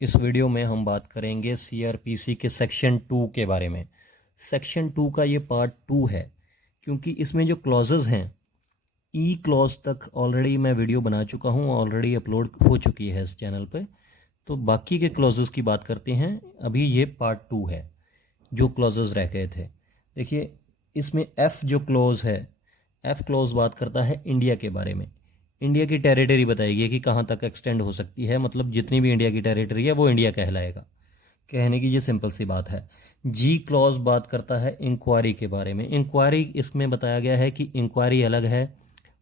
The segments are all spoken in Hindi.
इस वीडियो में हम बात करेंगे सीआरपीसी के सेक्शन 2 के बारे में। सेक्शन 2 का ये पार्ट 2 है क्योंकि इसमें जो क्लॉजेज़ हैं, ई क्लॉज तक ऑलरेडी मैं वीडियो बना चुका हूँ, ऑलरेडी अपलोड हो चुकी है इस चैनल पे। तो बाकी के क्लॉजेज़ की बात करते हैं। अभी ये पार्ट 2 है, जो क्लॉजेज़ रह गए थे। देखिए, इसमें एफ़ जो क्लॉज है, एफ़ क्लॉज बात करता है इंडिया के बारे में। इंडिया की टेरिटरी बताएगी कि कहाँ तक एक्सटेंड हो सकती है, मतलब जितनी भी इंडिया की टेरिटरी है वो इंडिया कहलाएगा। कहने की ये सिंपल सी बात है। जी क्लॉज बात करता है इंक्वायरी के बारे में। इंक्वायरी इसमें बताया गया है कि इंक्वायरी अलग है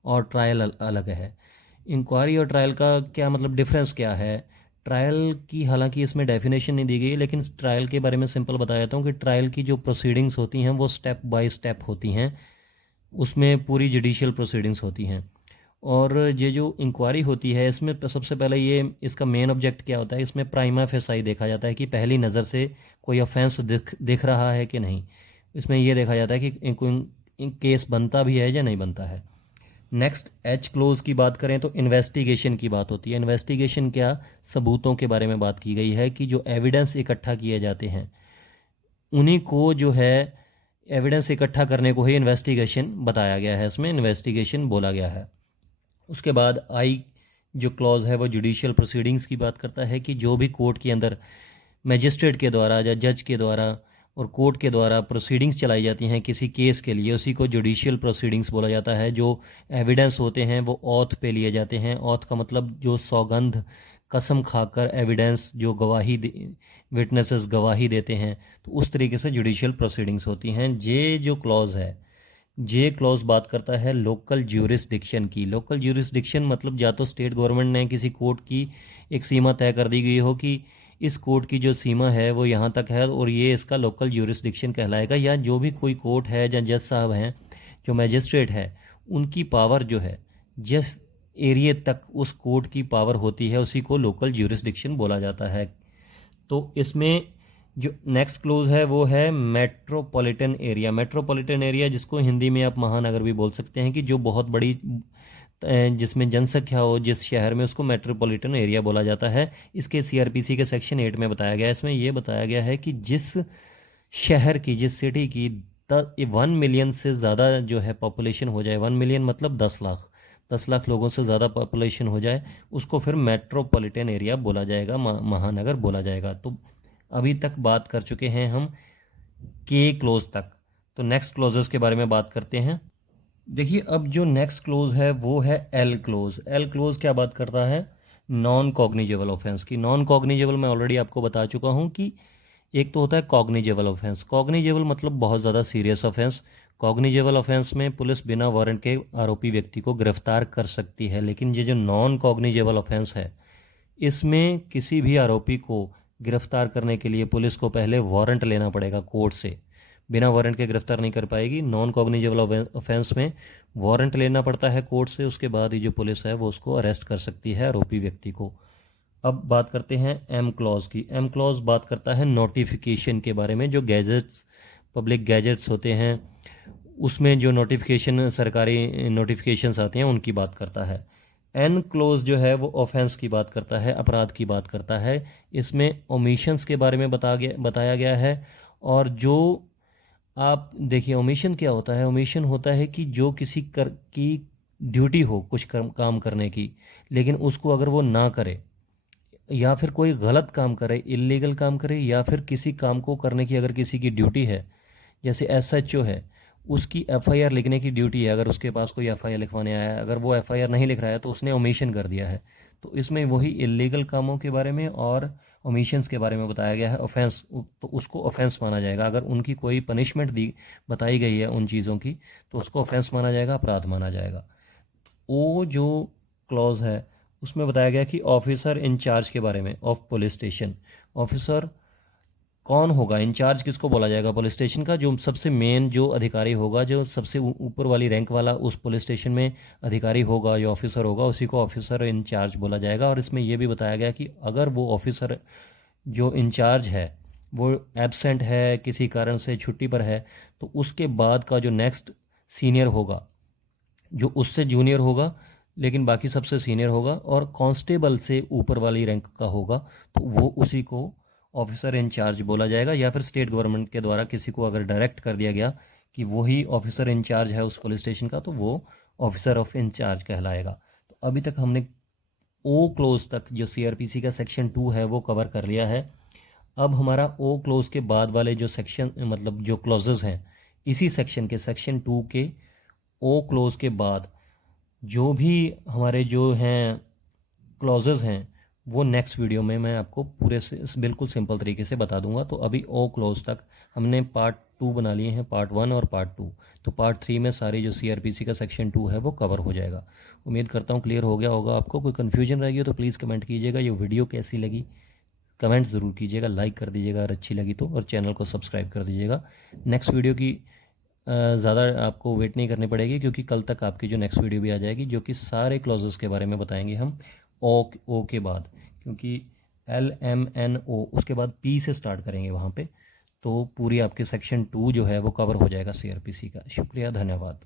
और ट्रायल अलग है। इंक्वायरी और ट्रायल का क्या मतलब, डिफरेंस क्या है? ट्रायल की हालांकि इसमें डेफिनेशन नहीं दी गई है, लेकिन ट्रायल के बारे में सिंपल बता देता हूँ कि ट्रायल की जो प्रोसीडिंग्स होती हैं वो स्टेप बाय स्टेप होती हैं, उसमें पूरी जुडिशियल प्रोसीडिंग्स होती हैं। और ये जो इंक्वायरी होती है, इसमें सबसे पहले ये इसका मेन ऑब्जेक्ट क्या होता है, इसमें प्राइमा फेसाई देखा जाता है कि पहली नज़र से कोई ऑफेंस दिख रहा है कि नहीं। इसमें ये देखा जाता है कि कोई केस बनता भी है या नहीं बनता है। नेक्स्ट, एच क्लोज की बात करें तो इन्वेस्टिगेशन की बात होती है। इन्वेस्टिगेशन क्या, सबूतों के बारे में बात की गई है कि जो एविडेंस इकट्ठा किए जाते हैं उन्हीं को जो है एविडेंस इकट्ठा करने को ही इन्वेस्टिगेशन बताया गया है, इसमें इन्वेस्टिगेशन बोला गया है। उसके बाद आई जो क्लॉज है वो जुडिशियल प्रोसीडिंग्स की बात करता है कि जो भी कोर्ट के अंदर मजिस्ट्रेट के द्वारा या जज के द्वारा और कोर्ट के द्वारा प्रोसीडिंग्स चलाई जाती हैं किसी केस के लिए, उसी को जुडिशियल प्रोसीडिंग्स बोला जाता है। जो एविडेंस होते हैं वो ऑथ पे लिए जाते हैं। ऑथ का मतलब जो सौगंध, कसम खाकर एविडेंस, जो गवाही विटनेसेस गवाही देते हैं, तो उस तरीके से जुडिशियल प्रोसीडिंग्स होती हैं। ये जो क्लॉज है, जे क्लॉज बात करता है लोकल ज्यूरिसडिक्शन की। लोकल ज्यूरिसडिक्शन मतलब या तो स्टेट गवर्नमेंट ने किसी कोर्ट की एक सीमा तय कर दी गई हो कि इस कोर्ट की जो सीमा है वो यहाँ तक है और ये इसका लोकल ज्यूरिसडिक्शन कहलाएगा, या जो भी कोई कोर्ट है या जज साहब हैं, जो मैजिस्ट्रेट है, उनकी पावर जो है जिस एरिए तक उस कोर्ट की पावर होती है उसी को लोकल ज्यूरिसडिक्शन बोला जाता है। तो इसमें जो नेक्स्ट क्लोज है वो है मेट्रोपॉलिटन एरिया। मेट्रोपॉलिटन एरिया जिसको हिंदी में आप महानगर भी बोल सकते हैं, कि जो बहुत बड़ी जिसमें जनसंख्या हो जिस शहर में, उसको मेट्रोपॉलिटन एरिया बोला जाता है। इसके सीआरपीसी के सेक्शन 8 में बताया गया है। इसमें यह बताया गया है कि जिस शहर की, जिस सिटी की 1 मिलियन से ज़्यादा जो है पॉपुलेशन हो जाए, 1 मिलियन मतलब 10 लाख, 10 लाख लोगों से ज़्यादा पॉपुलेशन हो जाए, उसको फिर मेट्रोपॉलिटन एरिया बोला जाएगा, महानगर बोला जाएगा। तो अभी तक बात कर चुके हैं हम के क्लोज तक। तो नेक्स्ट क्लोजेस के बारे में बात करते हैं। देखिए, अब जो नेक्स्ट क्लोज है वो है एल क्लोज। एल क्लोज क्या बात करता है, नॉन कॉग्निजेबल ऑफेंस की। नॉन कॉग्निजेबल मैं ऑलरेडी आपको बता चुका हूँ कि एक तो होता है कॉग्निजेबल ऑफेंस। कॉग्निजेबल मतलब बहुत ज़्यादा सीरियस ऑफेंस। कॉग्निजेबल ऑफेंस में पुलिस बिना वारंट के आरोपी व्यक्ति को गिरफ्तार कर सकती है, लेकिन ये जो नॉन कॉग्निजेबल ऑफेंस है, इसमें किसी भी आरोपी को गिरफ्तार करने के लिए पुलिस को पहले वारंट लेना पड़ेगा कोर्ट से। बिना वारंट के गिरफ्तार नहीं कर पाएगी। नॉन कॉग्निजेबल ऑफेंस में वारंट लेना पड़ता है कोर्ट से, उसके बाद ही जो पुलिस है वो उसको अरेस्ट कर सकती है आरोपी व्यक्ति को। अब बात करते हैं एम क्लॉज की। एम क्लॉज बात करता है नोटिफिकेशन के बारे में। जो गैजेट्स, पब्लिक गैजेट्स होते हैं, उसमें जो नोटिफिकेशन, सरकारी नोटिफिकेशंस आते हैं, उनकी बात करता है। एन क्लोज जो है वो ऑफेंस की बात करता है, अपराध की बात करता है। इसमें ओमिशंस के बारे में बताया गया है। और जो आप देखिए, ओमिशन क्या होता है? ओमिशन होता है कि जो किसी की ड्यूटी हो कुछ काम करने की, लेकिन उसको अगर वो ना करे, या फिर कोई गलत काम करे, इलीगल काम करे, या फिर किसी काम को करने की अगर किसी की ड्यूटी है, जैसे एसएचओ है, उसकी एफआईआर लिखने की ड्यूटी है, अगर उसके पास कोई एफआईआर लिखवाने आया है, अगर वो एफआईआर नहीं लिख रहा है तो उसने ओमिशन कर दिया है। तो इसमें वही इलीगल कामों के बारे में और ओमिशंस के बारे में बताया गया है। ऑफेंस, तो उसको ऑफेंस माना जाएगा। अगर उनकी कोई पनिशमेंट दी बताई गई है उन चीज़ों की, तो उसको ऑफेंस माना जाएगा, अपराध माना जाएगा। वो जो क्लॉज है उसमें बताया गया कि ऑफिसर इंचार्ज के बारे में, ऑफ पुलिस स्टेशन। ऑफिसर कौन होगा, इंचार्ज किसको बोला जाएगा पुलिस स्टेशन का? जो सबसे मेन जो अधिकारी होगा, जो सबसे ऊपर वाली रैंक वाला उस पुलिस स्टेशन में अधिकारी होगा, जो ऑफिसर होगा, उसी को ऑफिसर इंचार्ज बोला जाएगा। और इसमें यह भी बताया गया कि अगर वो ऑफिसर जो इंचार्ज है वो एब्सेंट है, किसी कारण से छुट्टी पर है, तो उसके बाद का जो नेक्स्ट सीनियर होगा, जो उससे जूनियर होगा, लेकिन बाकी सबसे सीनियर होगा, और कांस्टेबल से ऊपर वाली रैंक का होगा तो वो उसी को ऑफिसर इंचार्ज बोला जाएगा, या फिर स्टेट गवर्नमेंट के द्वारा किसी को अगर डायरेक्ट कर दिया गया कि वही ऑफिसर इंचार्ज है उस पुलिस स्टेशन का, तो वो ऑफिसर ऑफ इंचार्ज कहलाएगा। तो अभी तक हमने ओ क्लोज तक जो सीआरपीसी का सेक्शन 2 है वो कवर कर लिया है। अब हमारा ओ क्लोज के बाद वाले जो सेक्शन, मतलब जो क्लॉजेस हैं इसी सेक्शन के, सेक्शन 2 के ओ क्लोज के बाद जो भी हमारे जो हैं क्लॉजेस हैं वो नेक्स्ट वीडियो में मैं आपको पूरे से बिल्कुल सिंपल तरीके से बता दूंगा। तो अभी ओ क्लोज तक हमने पार्ट 2 बना लिए हैं, पार्ट 1 और पार्ट 2। तो पार्ट 3 में सारी जो सीआरपीसी का सेक्शन 2 है वो कवर हो जाएगा। उम्मीद करता हूँ क्लियर हो गया होगा आपको। कोई कन्फ्यूजन रह गई तो प्लीज़ कमेंट कीजिएगा। ये वीडियो कैसी लगी कमेंट ज़रूर कीजिएगा, लाइक कर दीजिएगा अगर अच्छी लगी तो, और चैनल को सब्सक्राइब कर दीजिएगा। नेक्स्ट वीडियो की ज़्यादा आपको वेट नहीं करनी पड़ेगी, क्योंकि कल तक आपकी जो नेक्स्ट वीडियो भी आ जाएगी जो कि सारे क्लॉजेस के बारे में बताएंगे हम ओ के बाद, क्योंकि LMNO उसके बाद P से स्टार्ट करेंगे वहाँ पे। तो पूरी आपके सेक्शन 2 जो है वो कवर हो जाएगा सीआरपीसी का। शुक्रिया, धन्यवाद।